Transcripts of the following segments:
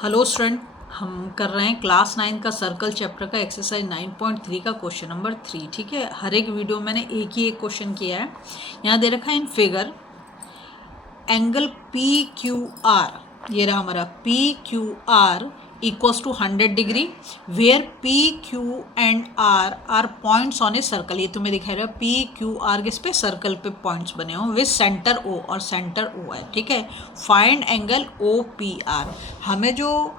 Hello student, हम कर रहे हैं क्लास 9 का सर्कल चैप्टर का एक्सरसाइज 9.3 का क्वेश्चन नंबर 3। ठीक है, हर एक वीडियो मैंने एक ही एक क्वेश्चन किया है। यहाँ दे रखा है in figure angle P Q R, ये रहा हमारा P Q R equals to 100 degree where P Q and R are points on a circle. ये तुम्हें दिखाई रहा है पी क्यू आर किस पे, सर्कल पे पॉइंट्स बने हों विद सेंटर ओ, और सेंटर ओ है। ठीक है, find angle O P R. हमें जो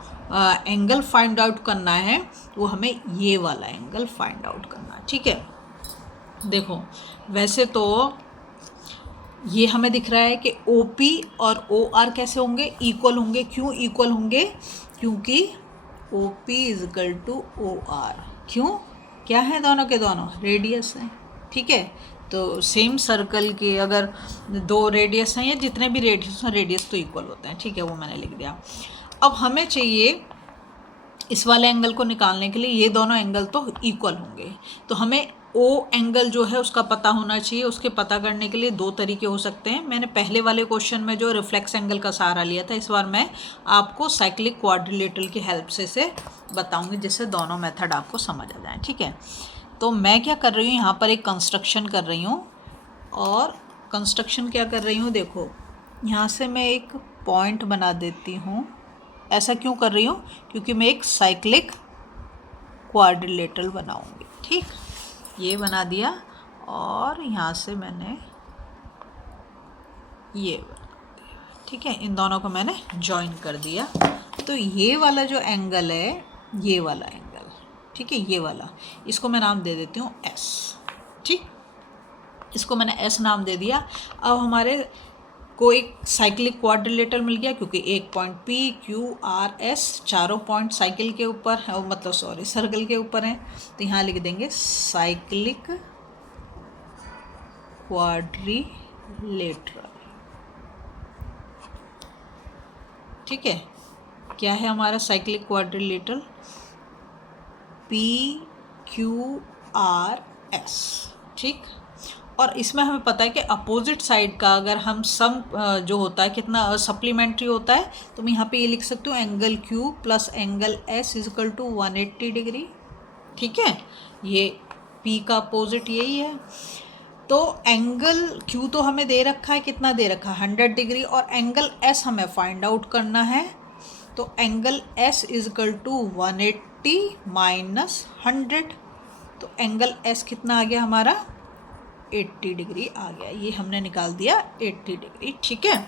एंगल फाइंड आउट करना है वो हमें ये वाला एंगल फाइंड आउट करना है। ठीक है, देखो वैसे तो ये हमें दिख रहा है कि ओ पी और ओ आर कैसे होंगे, इक्वल होंगे। क्यों इक्वल होंगे? क्योंकि O P is equal to O R. क्यों? क्या है दोनों के दोनों? रेडियस हैं। ठीक है, तो सेम सर्कल के अगर दो रेडियस हैं या जितने भी रेडियस हैं, रेडियस तो इक्वल होते हैं। ठीक है, वो मैंने लिख दिया। अब हमें चाहिए इस वाले एंगल को निकालने के लिए ये दोनों एंगल तो इक्वल होंगे, तो हमें ओ एंगल जो है उसका पता होना चाहिए। उसके पता करने के लिए दो तरीके हो सकते हैं। मैंने पहले वाले क्वेश्चन में जो रिफ्लेक्स एंगल का सहारा लिया था, इस बार मैं आपको साइक्लिक क्वाड्रिलेटरल की हेल्प से बताऊंगी, जिससे दोनों मेथड आपको समझ आ जाए। ठीक है, तो मैं क्या कर रही हूँ, यहाँ पर एक कंस्ट्रक्शन कर रही हूँ। और कंस्ट्रक्शन क्या कर रही हूँ, देखो यहाँ से मैं एक पॉइंट बना देती हूँ। ऐसा क्यों कर रही हूँ? क्योंकि मैं एक साइक्लिक क्वाड्रिलेटरल बनाऊंगी। ठीक, ये बना दिया और यहाँ से मैंने ये बना दिया। ठीक है, इन दोनों को मैंने जॉइन कर दिया। तो ये वाला जो एंगल है, ये वाला एंगल, ठीक है, ये वाला, इसको मैं नाम दे देती हूँ एस। ठीक, इसको मैंने एस नाम दे दिया। अब हमारे को एक साइक्लिक क्वाड्रिलेटरल मिल गया, क्योंकि एक point P Q R S, चारों पॉइंट साइकिल के ऊपर है, मतलब सॉरी सर्कल के ऊपर हैं। तो यहाँ लिख देंगे साइक्लिक क्वाड्रिलेटरल। ठीक है, क्या है हमारा cyclic quadrilateral? P Q R S. ठीक, और इसमें हमें पता है कि अपोजिट साइड का अगर हम सम जो होता है कितना सप्लीमेंट्री होता है, तो मैं यहाँ पे ये लिख सकती हूँ angle Q plus angle S is equal to 180 degree. ठीक है, ये पी का अपोजिट यही है। तो एंगल क्यू तो हमें दे रखा है, कितना दे रखा है? 100 डिग्री। और एंगल एस हमें फाइंड आउट करना है। तो angle S is equal to 180 minus 100। तो एंगल एस कितना आ गया हमारा? 80 डिग्री आ गया। ये हमने निकाल दिया 80 डिग्री। ठीक है,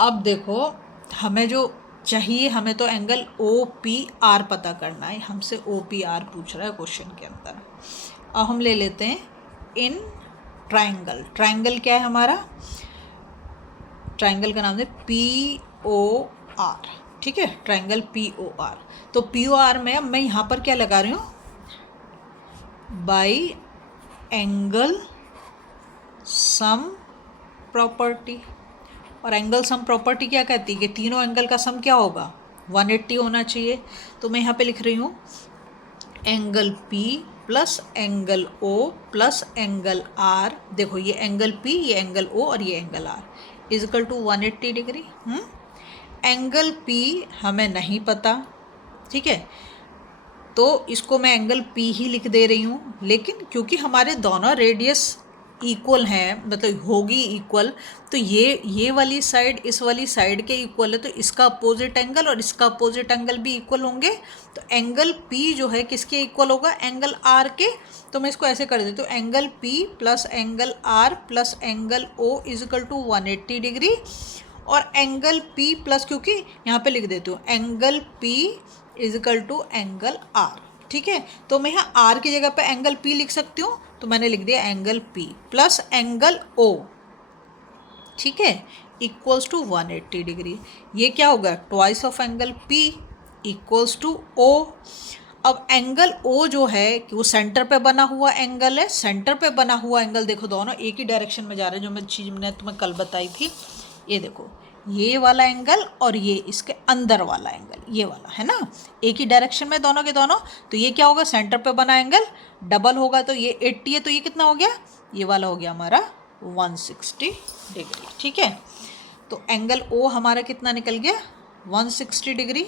अब देखो हमें जो चाहिए, हमें तो एंगल ओ पी आर पता करना है। हमसे ओ पी आर पूछ रहा है क्वेश्चन के अंदर। अब हम ले लेते हैं इन ट्राइंगल। ट्राइंगल क्या है हमारा? ट्राइंगल का नाम है पी ओ आर। ठीक है, ट्राइंगल पी ओ आर। तो पी ओ आर में मैं यहाँ पर क्या लगा रही हूँ? By angle sum property. और एंगल सम प्रॉपर्टी क्या कहती है कि तीनों एंगल का सम क्या होगा? 180 होना चाहिए। तो मैं यहाँ पे लिख रही हूँ angle P plus angle O plus angle R। देखो ये एंगल P, ये एंगल O और ये angle R is equal to 180 degree. Angle P हमें नहीं पता। ठीक है, तो इसको मैं एंगल P ही लिख दे रही हूँ। लेकिन क्योंकि हमारे दोनों रेडियस इक्वल हैं, मतलब होगी इक्वल, तो ये वाली साइड इस वाली साइड के इक्वल है, तो इसका अपोजिट एंगल और इसका अपोजिट एंगल भी इक्वल होंगे। तो एंगल P जो है किसके इक्वल होगा? एंगल R के। तो मैं इसको ऐसे कर देती हूँ angle P plus angle R plus angle O is equal to 180 degree. और एंगल P प्लस, क्योंकि यहाँ पे लिख देती हूँ angle P is equal to angle R। ठीक है, तो मैं यहाँ R की जगह पे एंगल P लिख सकती हूँ, तो मैंने लिख दिया angle P plus angle O। ठीक है, इक्वल्स टू 180 डिग्री। ये क्या होगा? Twice of angle P equals to O। अब एंगल O जो है कि वो सेंटर पे बना हुआ एंगल है। सेंटर पे बना हुआ एंगल देखो दोनों एक ही डायरेक्शन में जा रहे हैं, जो मैं चीज़ मैंने तुम्हें कल बताई थी। ये देखो ये वाला एंगल और ये इसके अंदर वाला एंगल, ये वाला है ना, एक ही डायरेक्शन में दोनों के दोनों। तो ये क्या होगा? सेंटर पे बना एंगल डबल होगा, तो ये 80 है, तो ये कितना हो गया? ये वाला हो गया हमारा 160 डिग्री। ठीक है, तो एंगल O हमारा कितना निकल गया? 160 डिग्री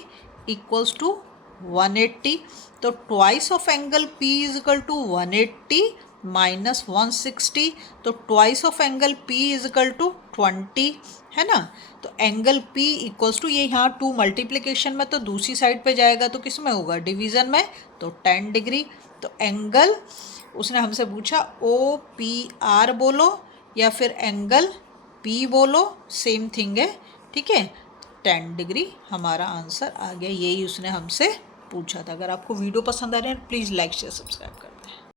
इक्वल्स टू 180, तो twice of angle P is equal to 180 minus 160, तो twice of angle P is equal to 20, है ना। तो एंगल P इक्वल्स टू, ये यहाँ 2 मल्टीप्लिकेशन में तो दूसरी साइड पे जाएगा तो किस में होगा, डिवीज़न में, तो 10 डिग्री। तो एंगल उसने हमसे पूछा OPR बोलो या फिर एंगल P बोलो, सेम थिंग है, ठीक है। 10 डिग्री हमारा आंसर आ गया, यही उसने हमसे पूछा था। अगर आपको वीडियो पसंद आ रहे हैं प्लीज़ लाइक शेयर सब्सक्राइब करें।